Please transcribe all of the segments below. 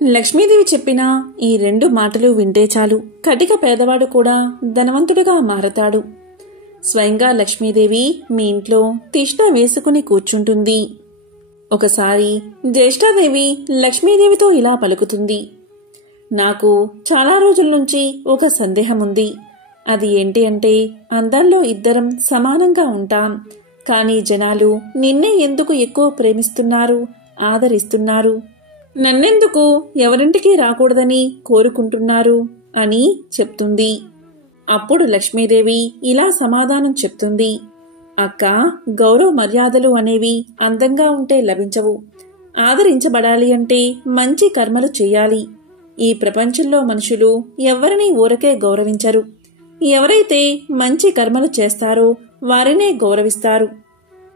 లక్ష్మీదేవి చెప్పిన ఈ 2 మాటలు వింటే చాలు, కటిక పేదవాడు కూడా ధనవంతుడిగా మారతాడు. స్వయంగా లక్ష్మీదేవి మీ ఇంట్లో తిష్ట వేసుకుని కూర్చుంటుంది. ఒకసారి జ్యేష్ఠాదేవి లక్ష్మీదేవితో ఇలా పలుకుతుంది. నాకు చాలా రోజుల నుంచి ఒక సందేహం ఉంది. అది ఏంటి అంటే, అందరిలో ఇద్దరం సమానంగా ఉంటాం, కానీ జనాలు నిన్నే ఎందుకు ఎక్కువ ప్రేమిస్తున్నారు, ఆదరిస్తున్నారు? నన్నెందుకు ఎవరింటికి రాకూడదని కోరుకుంటున్నారు అని చెప్తుంది. అప్పుడు లక్ష్మీదేవి ఇలా సమాధానం చెప్తుంది. అక్క, గౌరవ మర్యాదలు అనేవి అందంగా ఉంటే లభించవు. ఆదరించబడాలి అంటే మంచి కర్మలు చెయ్యాలి. ఈ ప్రపంచంలో మనుషులు ఎవరినీ ఊరకే గౌరవించరు. ఎవరైతే మంచి కర్మలు చేస్తారో వారినే గౌరవిస్తారు.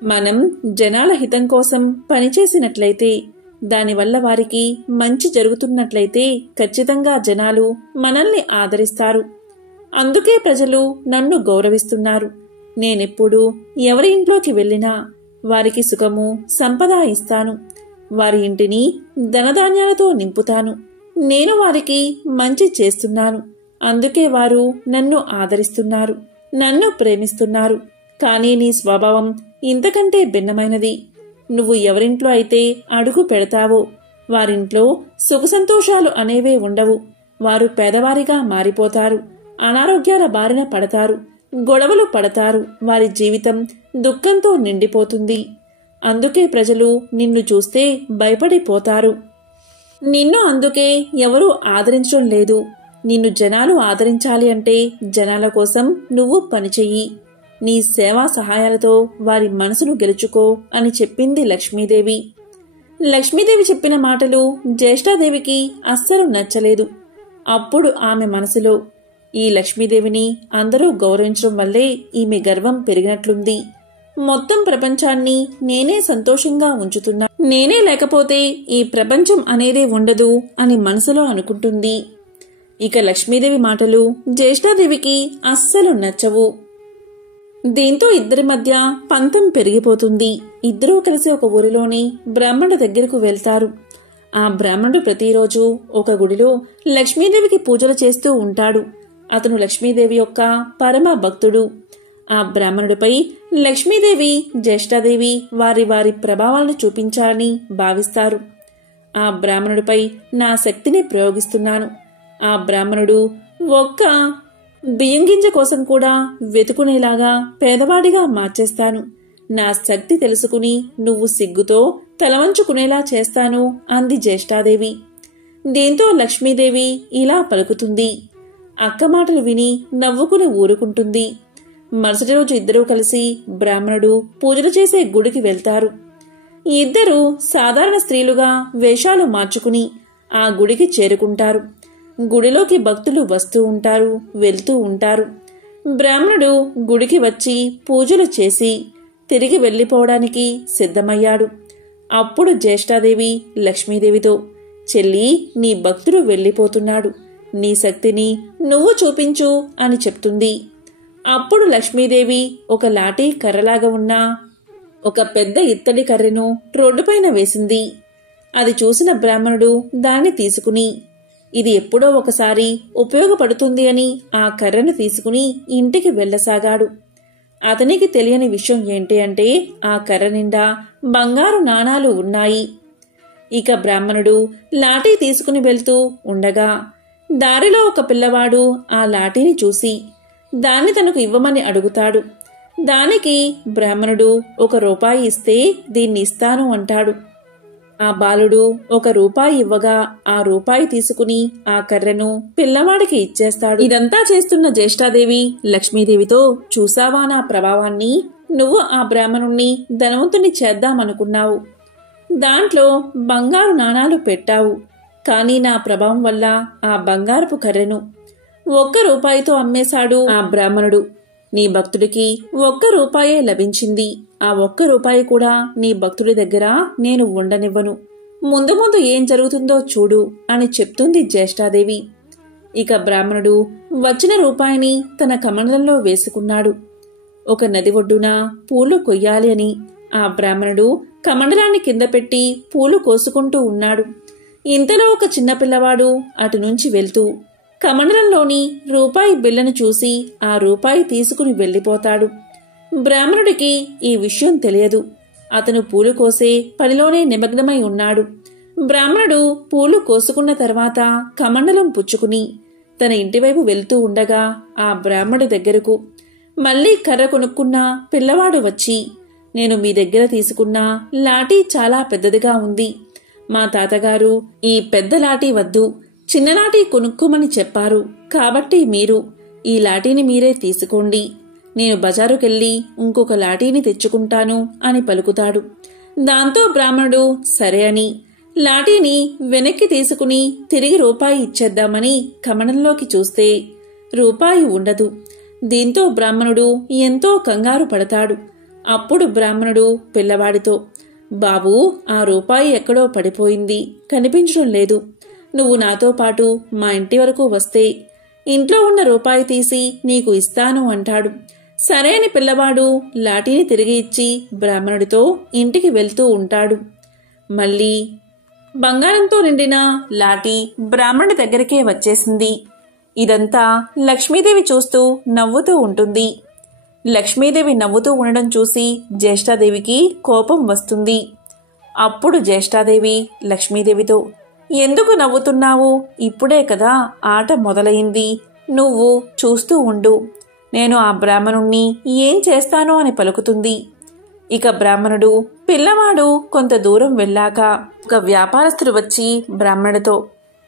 మనం జనాల హితం కోసం పనిచేసినట్లయితే, దానివల్ల వారికి మంచి జరుగుతున్నట్లయితే ఖచ్చితంగా జనాలు మనల్ని ఆదరిస్తారు. అందుకే ప్రజలు నన్ను గౌరవిస్తున్నారు. నేనెప్పుడు ఎవరి ఇంట్లోకి వెళ్ళినా వారికి సుఖము, సంపద ఇస్తాను. వారి ఇంటిని ధనధాన్యాలతో నింపుతాను. నేను వారికి మంచి చేస్తున్నాను. అందుకే వారు నన్ను ఆదరిస్తున్నారు, నన్ను ప్రేమిస్తున్నారు. కానీ నీ స్వభావం ఇంతకంటే భిన్నమైనది. నువ్వు ఎవరింట్లో అయితే అడుగు పెడతావో వారింట్లో సుఖసంతోషాలు అనేవే ఉండవు. వారు పేదవారిగా మారిపోతారు, అనారోగ్యాల బారిన పడతారు, గొడవలు పడతారు. వారి జీవితం దుఃఖంతో నిండిపోతుంది. అందుకే ప్రజలు నిన్ను చూస్తే భయపడిపోతారు. నిన్ను అందుకే ఎవరూ ఆదరించడం లేదు. నిన్ను జనాలు ఆదరించాలి అంటే జనాల కోసం నువ్వు పనిచెయ్యి. నీ సేవా సహాయాలతో వారి మనసును గెలుచుకో అని చెప్పింది లక్ష్మీదేవి. లక్ష్మీదేవి చెప్పిన మాటలు జ్యేష్ఠాదేవికి అస్సలు నచ్చలేదు. అప్పుడు ఆమె మనసులో, ఈ లక్ష్మీదేవిని అందరూ గౌరవించడం వల్లే ఈమె గర్వం పెరిగినట్లుంది. మొత్తం ప్రపంచాన్ని నేనే సంతోషంగా ఉంచుతున్నా, నేనే లేకపోతే ఈ ప్రపంచం అనేదే ఉండదు అని మనసులో అనుకుంటుంది. ఇక లక్ష్మీదేవి మాటలు జ్యేష్ఠాదేవికి అస్సలు నచ్చవు. దీంతో ఇద్దరి మధ్య పంతం పెరిగిపోతుంది. ఇద్దరూ కలిసి ఒక ఊరిలోని బ్రాహ్మణుడి దగ్గరకు వెళ్తారు. ఆ బ్రాహ్మణుడు ప్రతిరోజు ఒక గుడిలో లక్ష్మీదేవికి పూజలు చేస్తూ ఉంటాడు. అతను లక్ష్మీదేవి యొక్క పరమ భక్తుడు. ఆ బ్రాహ్మణుడిపై లక్ష్మీదేవి, జ్యేష్ఠాదేవి వారి వారి ప్రభావాలను చూపించాలని భావిస్తారు. ఆ బ్రాహ్మణుడిపై నా శక్తిని ప్రయోగిస్తున్నాను. ఆ బ్రాహ్మణుడు ఒక్క బియ్యం గింజ కోసం కూడా వెతుకునేలాగా పేదవాడిగా మార్చేస్తాను. నా శక్తి తెలుసుకుని నువ్వు సిగ్గుతో తలవంచుకునేలా చేస్తాను అంది జ్యేష్ఠాదేవి. దీంతో లక్ష్మీదేవి ఇలా పలుకుతుంది. అక్క మాటలు విని నవ్వుకుని ఊరుకుంటుంది. మరుసటి రోజు ఇద్దరూ కలిసి బ్రాహ్మణుడు పూజలు చేసే గుడికి వెళ్తారు. ఇద్దరూ సాధారణ స్త్రీలుగా వేషాలు మార్చుకుని ఆ గుడికి చేరుకుంటారు. గుడిలోకి భక్తులు వస్తూ ఉంటారు, వెళ్తూ ఉంటారు. బ్రాహ్మణుడు గుడికి వచ్చి పూజలు చేసి తిరిగి వెళ్లిపోవడానికి సిద్ధమయ్యాడు. అప్పుడు జ్యేష్ఠాదేవి లక్ష్మీదేవితో, చెల్లి, నీ భక్తుడు వెళ్లిపోతున్నాడు. నీ శక్తిని నువ్వు చూపించు అని చెప్తుంది. అప్పుడు లక్ష్మీదేవి ఒక లాఠీ కర్రలాగా ఉన్న ఒక పెద్ద ఇత్తడి కర్రెను రోడ్డుపైన వేసింది. అది చూసిన బ్రాహ్మణుడు దాన్ని తీసుకుని, ఇది ఎప్పుడో ఒకసారి ఉపయోగపడుతుంది అని ఆ కర్రను తీసుకుని ఇంటికి వెళ్లసాగాడు. అతనికి తెలియని విషయం ఏంటి అంటే, ఆ కర్ర నిండా బంగారు నాణాలు ఉన్నాయి. ఇక బ్రాహ్మణుడు లాఠీ తీసుకుని వెళ్తూ ఉండగా దారిలో ఒక పిల్లవాడు ఆ లాఠీని చూసి దాన్ని తనకు ఇవ్వమని అడుగుతాడు. దానికి బ్రాహ్మణుడు ₹1 ఇస్తే దీన్ని ఇస్తాను అంటాడు. ఆ బాలుడు ₹1 ఇవ్వగా ఆ రూపాయి తీసుకుని ఆ కర్రెను పిల్లవాడికి ఇచ్చేస్తాడు. ఇదంతా చేస్తున్న జ్యేష్ఠాదేవి లక్ష్మీదేవితో, చూసావా నా ప్రభావాన్ని? నువ్వు ఆ బ్రాహ్మణుణ్ణి ధనవంతుని చేద్దామనుకున్నావు. దాంట్లో బంగారు నాణాలు పెట్టావు. కానీ నా ప్రభావం వల్ల ఆ బంగారపు కర్రెను ₹1తో అమ్మేశాడు ఆ బ్రాహ్మణుడు. నీ భక్తుడికి ₹1 లభించింది. ఆ ₹1 కూడా నీ భక్తుడి దగ్గర నేను ఉండనివ్వను. ముందు ముందు ఏం జరుగుతుందో చూడు అని చెప్తుంది జ్యేష్ఠాదేవి. ఇక బ్రాహ్మణుడు వచ్చిన రూపాయిని తన కమండలంలో వేసుకున్నాడు. ఒక నది ఒడ్డున పూలు కొయ్యాలి అని ఆ బ్రాహ్మణుడు కమండలాన్ని కింద పెట్టి పూలు కోసుకుంటూ ఉన్నాడు. ఇంతలో ఒక చిన్నపిల్లవాడు అటు నుంచి వెళ్తూ కమండలంలోని రూపాయి బిళ్ళను చూసి ఆ రూపాయి తీసుకుని వెళ్ళిపోతాడు. బ్రాహ్మణుడికి ఈ విషయం తెలియదు. అతను పూలు కోసే పనిలోనే నిమగ్నమై ఉన్నాడు. బ్రాహ్మణుడు పూలు కోసుకున్న తర్వాత కమండలం పుచ్చుకుని తన ఇంటివైపు వెళ్తూ ఉండగా ఆ బ్రాహ్మణుడి దగ్గరకు మళ్లీ కర్ర కొనుక్కున్న పిల్లవాడు వచ్చి, నేను మీ దగ్గర తీసుకున్న లాఠీ చాలా పెద్దదిగా ఉంది. మా తాతగారు ఈ పెద్ద లాఠీ వద్దు, చిన్న లాఠీ కొనుక్కోమని చెప్పారు. కాబట్టి మీరు ఈ లాఠీని మీరే తీసుకోండి. నేను బజారుకెళ్ళి ఇంకొక లాఠీని తెచ్చుకుంటాను అని పలుకుతాడు. దాంతో బ్రాహ్మణుడు సరే అని లాఠీని వెనక్కి తీసుకుని తిరిగి రూపాయి ఇచ్చేద్దామని కమండలంలోకి చూస్తే రూపాయి ఉండదు. దీంతో బ్రాహ్మణుడు ఎంతో కంగారు పడతాడు. అప్పుడు బ్రాహ్మణుడు పిల్లవాడితో, బాబూ, ఆ రూపాయి ఎక్కడో పడిపోయింది, కనిపించడం లేదు. నువ్వు నాతో పాటు మా ఇంటి వరకు వస్తే ఇంట్లో ఉన్న రూపాయి తీసి నీకు ఇస్తాను అంటాడు. సరే అని పిల్లవాడు లాఠీని తిరిగి ఇచ్చి బ్రాహ్మణుడితో ఇంటికి వెళ్తూ ఉంటాడు. మళ్ళీ బంగారంతో నిండిన లాఠీ బ్రాహ్మణుడి దగ్గరికే వచ్చేసింది. ఇదంతా లక్ష్మీదేవి చూస్తూ నవ్వుతూ ఉంటుంది. లక్ష్మీదేవి నవ్వుతూ ఉండడం చూసి జ్యేష్ఠాదేవికి కోపం వస్తుంది. అప్పుడు జ్యేష్ఠాదేవి లక్ష్మీదేవితో, ఎందుకు నవ్వుతున్నావు? ఇప్పుడే కదా ఆట మొదలైంది. నువ్వు చూస్తూ ఉండు, నేను ఆ బ్రాహ్మణుణ్ణి ఏం చేస్తానో అని పలుకుతుంది. ఇక బ్రాహ్మణుడు పిల్లవాడు కొంత దూరం వెళ్ళాక ఒక వ్యాపారస్తుడు వచ్చి బ్రాహ్మణుడితో,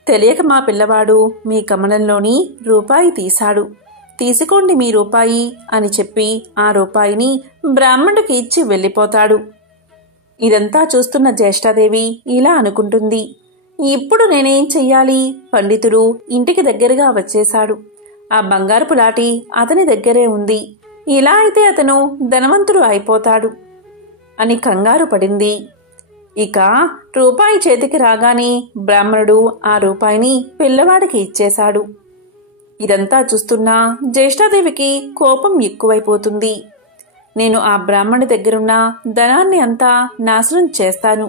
తెలియక మా పిల్లవాడు మీ కమండలంలోని రూపాయి తీశాడు, తీసుకోండి మీ రూపాయి అని చెప్పి ఆ రూపాయిని బ్రాహ్మణుడికి ఇచ్చి వెళ్ళిపోతాడు. ఇదంతా చూస్తున్న జ్యేష్ఠాదేవి ఇలా అనుకుంటుంది, ఇప్పుడు నేనేం చెయ్యాలి? పండితుడు ఇంటికి దగ్గరగా వచ్చేశాడు. ఆ బంగారపు లాఠీ అతని దగ్గరే ఉంది. ఇలా అయితే అతను ధనవంతుడు అయిపోతాడు అని కంగారు పడింది. ఇక రూపాయి చేతికి రాగానే బ్రాహ్మణుడు ఆ రూపాయిని పిల్లవాడికి ఇచ్చేశాడు. ఇదంతా చూస్తున్న జ్యేష్ఠాదేవికి కోపం ఎక్కువైపోతుంది. నేను ఆ బ్రాహ్మణుడి దగ్గరున్న ధనాన్ని అంతా నాశనం చేస్తాను,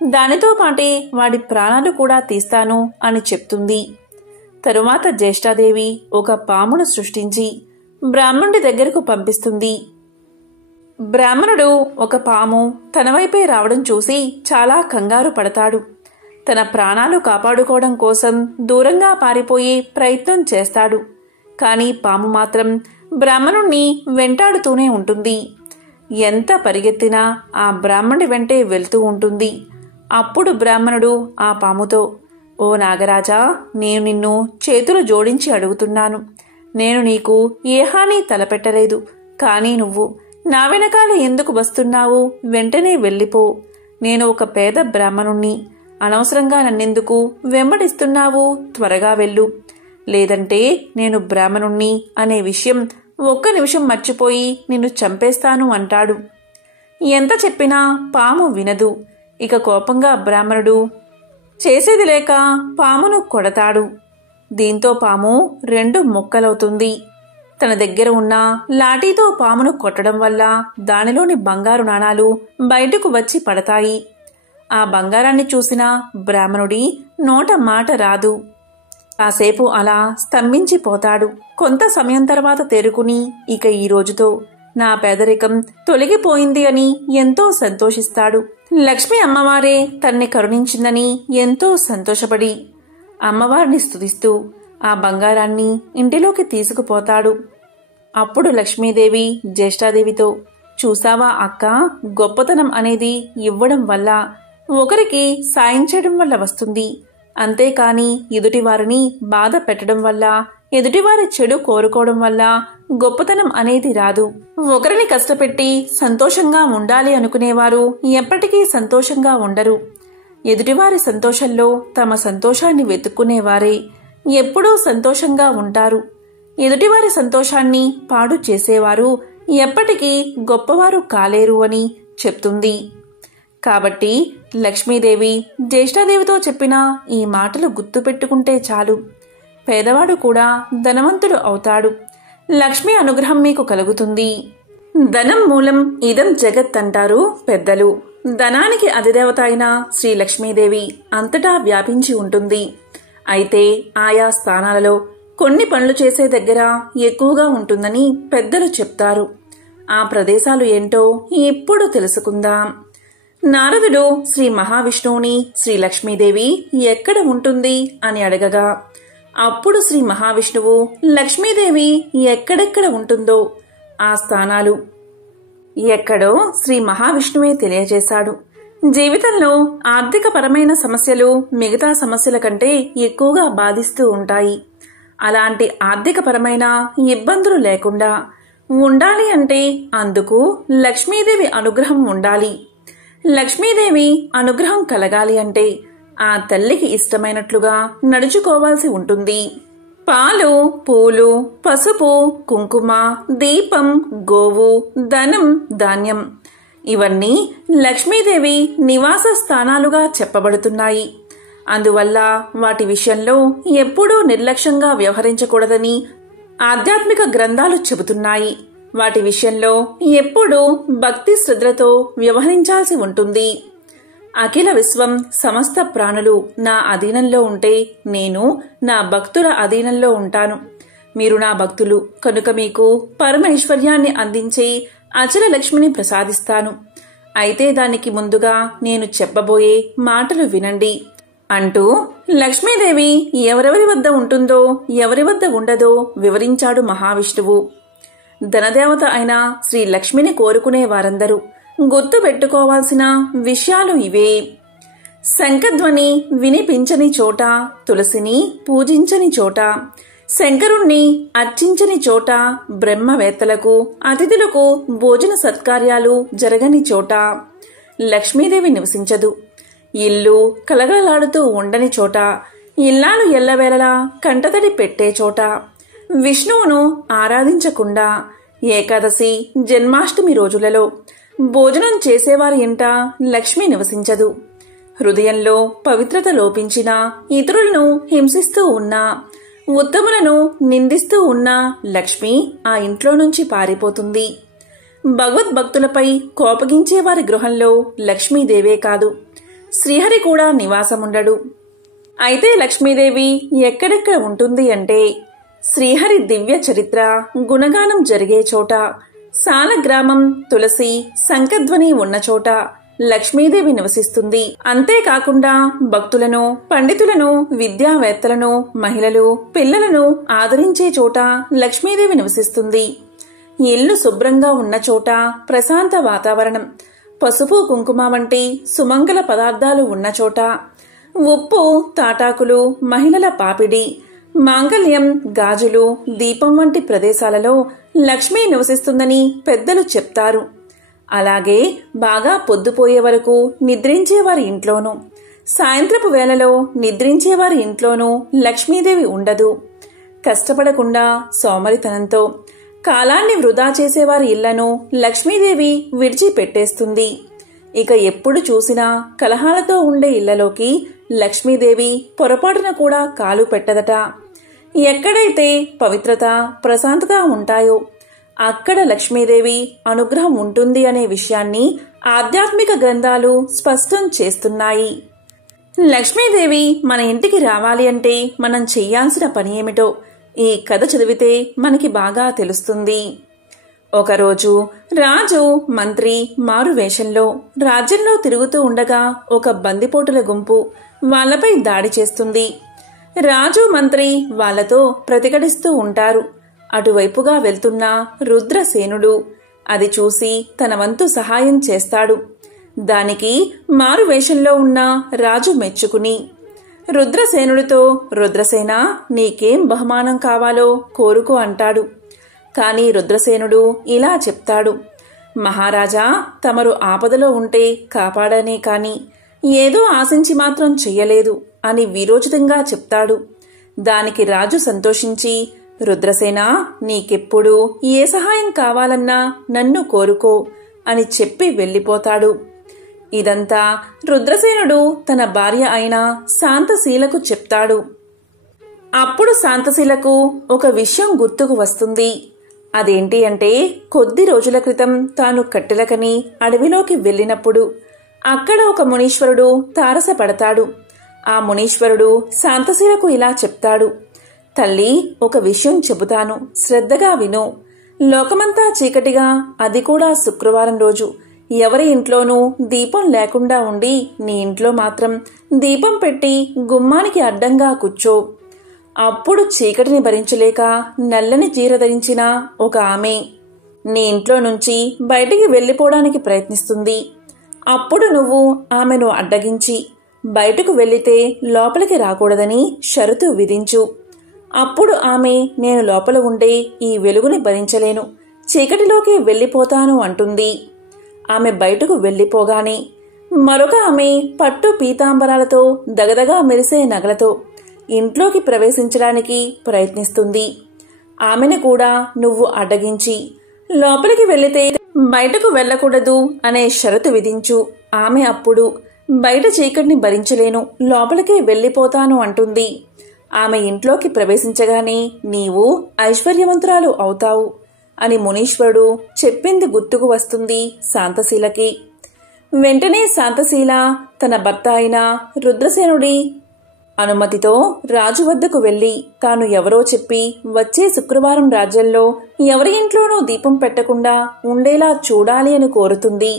దానితో పాటే వాడి ప్రాణాలు కూడా తీస్తాను అని చెప్తుంది. తరువాత జ్యేష్ఠాదేవి ఒక పామును సృష్టించి బ్రాహ్మణుడి దగ్గరకు పంపిస్తుంది. బ్రాహ్మణుడు ఒక పాము తన వైపే రావడం చూసి చాలా కంగారు పడతాడు. తన ప్రాణాలు కాపాడుకోవడం కోసం దూరంగా పారిపోయే ప్రయత్నం చేస్తాడు. కానీ పాము మాత్రం బ్రాహ్మణుణ్ణి వెంటాడుతూనే ఉంటుంది. ఎంత పరిగెత్తినా ఆ బ్రాహ్మణుడి వెంటే వెళ్తూ ఉంటుంది. అప్పుడు బ్రాహ్మణుడు ఆ పాముతో, ఓ నాగరాజా, నేను నిన్ను చేతులు జోడించి అడుగుతున్నాను. నేను నీకు ఏ హాని తలపెట్టలేదు, కానీ నువ్వు నా వెనకాల ఎందుకు వస్తున్నావు? వెంటనే వెళ్ళిపో. నేను ఒక పేద బ్రాహ్మణుణ్ణి, అనవసరంగా నన్నెందుకు వెంబడిస్తున్నావు? త్వరగా వెళ్ళు, లేదంటే నేను బ్రాహ్మణుణ్ణి అనే విషయం ఒక్క నిమిషం మర్చిపోయి నిన్ను చంపేస్తాను అంటాడు. ఎంత చెప్పినా పాము వినదు. ఇక కోపంగా బ్రాహ్మణుడు చేసేది లేక పామును కొడతాడు. దీంతో పాము 2 ముక్కలవుతుంది. తన దగ్గర ఉన్న లాఠీతో పామును కొట్టడం వల్ల దానిలోని బంగారు నాణాలు బయటకు వచ్చి పడతాయి. ఆ బంగారాన్ని చూసిన బ్రాహ్మణుడి నోట మాట రాదు. కాసేపు అలా స్తంభించిపోతాడు. కొంత సమయం తర్వాత తేరుకుని ఇక ఈ రోజుతో నా పేదరికం తొలగిపోయింది అని ఎంతో సంతోషిస్తాడు. లక్ష్మి అమ్మవారే తన్ని కరుణించిందని ఎంతో సంతోషపడి అమ్మవారిని స్తుతిస్తూ ఆ బంగారాన్ని ఇంటిలోకి తీసుకుపోతాడు. అప్పుడు లక్ష్మీదేవి జ్యేష్ఠాదేవితో, చూసావా అక్క, గొప్పతనం అనేది ఇవ్వడం వల్ల, ఒకరికి సాయం చేయడం వల్ల వస్తుంది. అంతేకాని ఎదుటివారిని బాధ పెట్టడం వల్ల, ఎదుటివారి చెడు కోరుకోవడం వల్ల గొప్పతనం అనేది రాదు. ఒకరిని కష్టపెట్టి సంతోషంగా ఉండాలి అనుకునేవారు ఎప్పటికీ సంతోషంగా ఉండరు. ఎదుటివారి సంతోషంలో తమ సంతోషాన్ని వెతుక్కునేవారే ఎప్పుడూ సంతోషంగా ఉంటారు. ఎదుటివారి సంతోషాన్ని పాడు చేసేవారు ఎప్పటికీ గొప్పవారు కాలేరు అని చెప్తుంది. కాబట్టి లక్ష్మీదేవి జ్యేష్ఠాదేవితో చెప్పిన ఈ మాటలు గుర్తుపెట్టుకుంటే చాలు, పేదవాడు కూడా ధనవంతుడు అవుతాడు. లక్ష్మి అనుగ్రహం మీకు కలుగుతుంది. ధనం మూలం ఇదం జగత్ అంటారు పెద్దలు. ధనానికి అధిదేవత అయిన శ్రీ లక్ష్మీదేవి అంతటా వ్యాపించి ఉంటుంది. అయితే ఆయా స్థానాలలో కొన్ని పనులు చేసే దగ్గర ఎక్కువగా ఉంటుందని పెద్దలు చెప్తారు. ఆ ప్రదేశాలు ఏంటో ఇప్పుడు తెలుసుకుందాం. నారదుడు శ్రీ మహావిష్ణువుని శ్రీ లక్ష్మీదేవి ఎక్కడ ఉంటుంది అని అడగగా, అప్పుడు శ్రీ మహావిష్ణువు లక్ష్మీదేవి ఎక్కడెక్కడ ఉంటుందో ఆ స్థానాలు ఎక్కడో శ్రీ మహావిష్ణువే తెలియజేశాడు. జీవితంలో ఆర్థికపరమైన సమస్యలు మిగతా సమస్యల కంటే ఎక్కువగా బాధిస్తూ ఉంటాయి. అలాంటి ఆర్థికపరమైన ఇబ్బందులు లేకుండా ఉండాలి అంటే అందుకు లక్ష్మీదేవి అనుగ్రహం ఉండాలి. లక్ష్మీదేవి అనుగ్రహం కలగాలి అంటే ఆ తల్లికి ఇష్టమైనట్లుగా నడుచుకోవాల్సి ఉంటుంది. పాలు, పూలు, పసుపు, కుంకుమ, దీపం, గోవు, ధనం, ధాన్యం ఇవన్నీ లక్ష్మీదేవి నివాస స్థానాలుగా చెప్పబడుతున్నాయి. అందువల్ల వాటి విషయంలో ఎప్పుడూ నిర్లక్ష్యంగా వ్యవహరించకూడదని ఆధ్యాత్మిక గ్రంథాలు చెబుతున్నాయి. వాటి విషయంలో ఎప్పుడూ భక్తి శ్రద్ధలతో వ్యవహరించాల్సి ఉంటుంది. అఖిల విశ్వం సమస్త ప్రాణులు నా అధీనంలో ఉంటే నేను నా భక్తుల అధీనంలో ఉంటాను. మీరు నా భక్తులు కనుక మీకు పరమైశ్వర్యాన్ని అందించే అచల లక్ష్మిని ప్రసాదిస్తాను. అయితే దానికి ముందుగా నేను చెప్పబోయే మాటలు వినండి అంటూ లక్ష్మీదేవి ఎవరెవరి వద్ద ఉంటుందో ఎవరి వద్ద ఉండదో వివరించాడు మహావిష్ణువు. ధనదేవత అయిన శ్రీ లక్ష్మిని కోరుకునే వారందరూ గుర్తు పెట్టుకోవాల్సిన విషయాలు ఇవే. శంఖధ్వని వినిపించని చోట, తులసిని పూజించని చోట, శంకరుణ్ణి అర్చించని చోట, బ్రహ్మవేత్తలకు అతిథులకు భోజన సత్కార్యాలు జరగని చోట లక్ష్మీదేవి నివసించదు. ఇల్లు కలగలలాడుతూ ఉండని చోట, ఇల్లాలు ఎల్లవేళలా కంటతడి పెట్టే చోట, విష్ణువును ఆరాధించకుండా ఏకాదశి, జన్మాష్టమి రోజులలో భోజనం చేసేవారి ఇంట లక్ష్మి నివసించదు. హృదయంలో పవిత్రత లోపించినా, ఇతరులను హింసిస్తూ ఉన్నా, ఉత్తములను నిందిస్తూ ఉన్నా లక్ష్మి ఆ ఇంట్లో నుంచి పారిపోతుంది. భగవద్భక్తులపై కోపగించే వారి గృహంలో లక్ష్మీదేవే కాదు, శ్రీహరి కూడా నివాసముండడు. అయితే లక్ష్మీదేవి ఎక్కడెక్కడ ఉంటుంది అంటే శ్రీహరి దివ్య చరిత్ర గుణగానం జరిగే చోట, సాలగ్రామం, తులసి, శంఖధ్వని ఉన్న చోట లక్ష్మీదేవి నివసిస్తుంది. అంతేకాకుండా భక్తులను, పండితులను, విద్యావేత్తలను, మహిళలు, పిల్లలను ఆదరించే చోట లక్ష్మీదేవి నివసిస్తుంది. ఇల్లు శుభ్రంగా ఉన్న చోట ప్రశాంత వాతావరణం, పసుపు, కుంకుమ వంటి సుమంగళ పదార్థాలు ఉన్న చోట, ఉప్పు, తాటాకులు, మహిళల పాపిడి, మాంగళ్యం, గాజులు, దీపం వంటి ప్రదేశాలలో లక్ష్మీ నివసిస్తుందని పెద్దలు చెప్తారు. అలాగే బాగా పొద్దుపోయే వరకు నిద్రించేవారి ఇంట్లోనూ, సాయంత్రపు వేళలో నిద్రించేవారి ఇంట్లోనూ లక్ష్మీదేవి ఉండదు. కష్టపడకుండా సోమరితనంతో కాలాన్ని వృధా చేసేవారి ఇళ్లను లక్ష్మీదేవి విడిచిపెట్టేస్తుంది. ఇక ఎప్పుడు చూసినా కలహాలతో ఉండే ఇళ్లలోకి లక్ష్మీదేవి పొరపాటున కూడా కాలు పెట్టదట. ఎక్కడైతే పవిత్రత, ప్రశాంతత ఉంటాయో అక్కడ లక్ష్మీదేవి అనుగ్రహం ఉంటుంది అనే విషయాన్ని ఆధ్యాత్మిక గ్రంథాలు స్పష్టం చేస్తున్నాయి. లక్ష్మీదేవి మన ఇంటికి రావాలి అంటే మనం చెయ్యాల్సిన పని ఏమిటో ఈ కథ చదివితే మనకి బాగా తెలుస్తుంది. ఒకరోజు రాజు, మంత్రి మారు వేషంలో రాజ్యంలో తిరుగుతూ ఉండగా ఒక బందిపోటుల గుంపు వాళ్లపై దాడి చేస్తుంది. రాజు, మంత్రి వాళ్లతో ప్రతిఘటిస్తూ ఉంటారు. అటువైపుగా వెళ్తున్న రుద్రసేనుడు అది చూసి తన వంతు సహాయం చేస్తాడు. దానికి మారువేషంలో ఉన్న రాజు మెచ్చుకుని రుద్రసేనుడితో, రుద్రసేన నీకేం బహుమానం కావాలో కోరుకో అంటాడు. కాని రుద్రసేనుడు ఇలా చెప్తాడు, మహారాజా, తమరు ఆపదలో ఉంటే కాపాడనే కాని ఏదో ఆశించి మాత్రం చెయ్యలేదు అని వీరోచితంగా చెప్తాడు. దానికి రాజు సంతోషించి, రుద్రసేన నీకెప్పుడు ఏ సహాయం కావాలన్నా నన్ను కోరుకో అని చెప్పి వెళ్ళిపోతాడు. ఇదంతా రుద్రసేనుడు తన భార్య అయిన శాంతశీలకు చెప్తాడు. అప్పుడు శాంతశీలకు ఒక విషయం గుర్తుకు వస్తుంది. అదేంటి అంటే కొద్ది రోజుల క్రితం తాను కట్టెలకని అడవిలోకి వెళ్ళినప్పుడు అక్కడ ఒక మునీశ్వరుడు తారసపడతాడు. ఆ మునీశ్వరుడు శాంతశీలకు ఇలా చెప్తాడు. తల్లి, ఒక విషయం చెబుతాను, శ్రద్ధగా విను. లోకమంతా చీకటిగా, అది కూడా శుక్రవారం రోజు, ఎవరి ఇంట్లోనూ దీపం లేకుండా ఉండి నీ ఇంట్లో మాత్రం దీపం పెట్టి గుమ్మానికి అడ్డంగా కూర్చో. అప్పుడు చీకటిని భరించలేక నల్లని చీర ధరించిన ఒక ఆమె నీ ఇంట్లో నుంచి బయటికి వెళ్లిపోవడానికి ప్రయత్నిస్తుంది. అప్పుడు నువ్వు ఆమెను అడ్డగించి బయటకు వెళ్లితే లోపలికి రాకూడదని షరతు విధించు. అప్పుడు ఆమె, నేను లోపల ఉండే ఈ వెలుగుని భరించలేను, చీకటిలోకి వెళ్లిపోతాను అంటుంది. ఆమె బయటకు వెళ్లిపోగానే మరొక ఆమె పట్టు పీతాంబరాలతో దగదగా మెరిసే నగలతో ఇంట్లోకి ప్రవేశించడానికి ప్రయత్నిస్తుంది. ఆమెను కూడా నువ్వు అడ్డగించి లోపలికి వెళ్లితే బయటకు వెళ్లకూడదు అనే షరతు విధించు. ఆమె అప్పుడు, బయట చీకటిని భరించలేను, లోపలికే వెళ్లిపోతాను అంటుంది. ఆమె ఇంట్లోకి ప్రవేశించగానే నీవు ఐశ్వర్యవంతురాలు అవుతావు అని మునీశ్వరుడు చెప్పింది గుర్తుకు వస్తుంది శాంతశీలకి. వెంటనే శాంతశీల తన భర్త అయిన రుద్రసేనుడి అనుమతితో రాజు వద్దకు వెళ్లి తాను ఎవరో చెప్పి వచ్చే శుక్రవారం రాజ్యంలో ఎవరి ఇంట్లోనూ దీపం పెట్టకుండా ఉండేలా చూడాలి అని కోరుతుంది.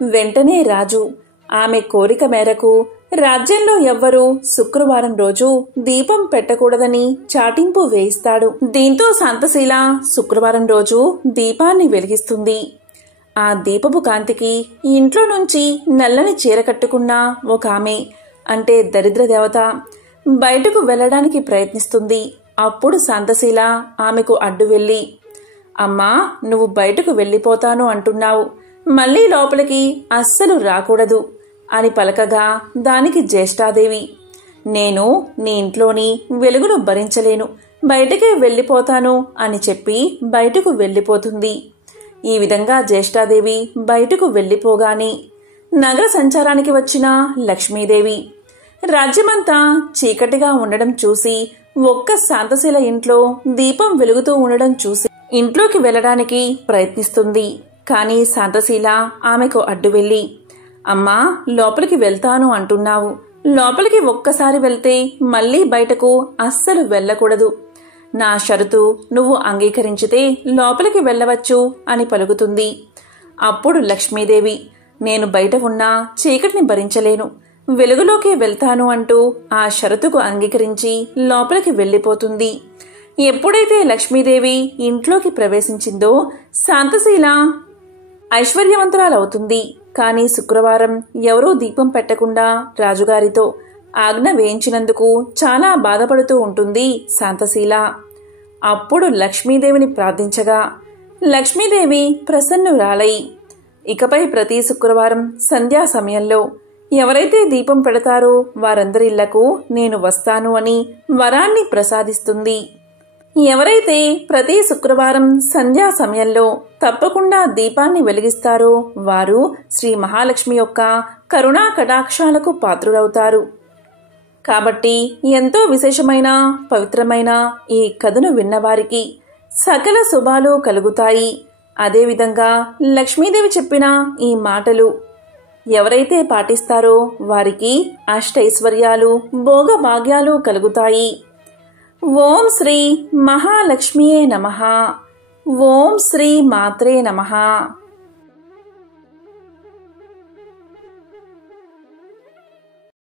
వెంటనే రాజు ఆమె కోరిక మేరకు రాజ్యంలో ఎవ్వరూ శుక్రవారం రోజు దీపం పెట్టకూడదని చాటింపు వేయిస్తాడు. దీంతో శాంతశీల శుక్రవారం రోజు దీపాన్ని వెలిగిస్తుంది. ఆ దీపపు కాంతికి ఇంట్లో నుంచి నల్లని చీర కట్టుకున్న ఒక ఆమె, అంటే దరిద్ర దేవత, బయటకు వెళ్లడానికి ప్రయత్నిస్తుంది. అప్పుడు శాంతశీల ఆమెకు అడ్డు వెళ్లి, అమ్మా, నువ్వు బయటకు వెళ్లిపోతాను అంటున్నావు, మళ్లీ లోపలికి అస్సలు రాకూడదు అని పలకగా దానికి జ్యేష్ఠాదేవి, నేను నీ ఇంట్లోని వెలుగును భరించలేను, బయటకే వెళ్లిపోతాను అని చెప్పి బయటకు వెళ్లిపోతుంది. ఈ విధంగా జ్యేష్ఠాదేవి బయటకు వెళ్లిపోగానే నగర సంచారానికి వచ్చిన లక్ష్మీదేవి రాజ్యమంతా చీకటిగా ఉండడం చూసి ఒక్క శాంతశీల ఇంట్లో దీపం వెలుగుతూ ఉండడం చూసి ఇంట్లోకి వెళ్లడానికి ప్రయత్నిస్తుంది. కానీ శాంతశీల ఆమెకు అడ్డు వెళ్లి, అమ్మా, లోపలికి వెళ్తాను అంటున్నావు, లోపలికి ఒక్కసారి వెళ్తే మళ్లీ బయటకు అస్సలు వెళ్లకూడదు, నా షరతు నువ్వు అంగీకరించితే లోపలికి వెళ్లవచ్చు అని పలుకుతుంది. అప్పుడు లక్ష్మీదేవి, నేను బయట ఉన్నా చీకటిని భరించలేను, వెలుగులోకి వెళ్తాను అంటూ ఆ షరతుకు అంగీకరించి లోపలికి వెళ్లిపోతుంది. ఎప్పుడైతే లక్ష్మీదేవి ఇంట్లోకి ప్రవేశించిందో శాంతశీల ఐశ్వర్యవంతురాలవుతుంది. కానీ శుక్రవారం ఎవరూ దీపం పెట్టకుండా రాజుగారితో ఆజ్ఞ వేయించినందుకు చాలా బాధపడుతూ ఉంటుంది శాంతశీల. అప్పుడు లక్ష్మీదేవిని ప్రార్థించగా లక్ష్మీదేవి ప్రసన్నురాలై ఇకపై ప్రతి శుక్రవారం సంధ్యా సమయంలో ఎవరైతే దీపం పెడతారో వారందరిళ్లకు నేను వస్తాను అని వరాన్ని ప్రసాదిస్తుంది. ఎవరైతే ప్రతి శుక్రవారం సంధ్యా సమయంలో తప్పకుండా దీపాన్ని వెలిగిస్తారో వారు శ్రీ మహాలక్ష్మి యొక్క కరుణా కటాక్షాలకు పాత్రులవుతారు. కాబట్టి ఎంతో విశేషమైన పవిత్రమైన ఈ కథను విన్నవారికి సకల శుభాలు కలుగుతాయి. అదేవిధంగా లక్ష్మీదేవి చెప్పిన ఈ మాటలు ఎవరైతే పాటిస్తారో వారికి అష్టైశ్వర్యాలు భోగభాగ్యాలు కలుగుతాయి. ఓం శ్రీ మహాలక్ష్మియే నమః. ఓం శ్రీ మాత్రే నమః.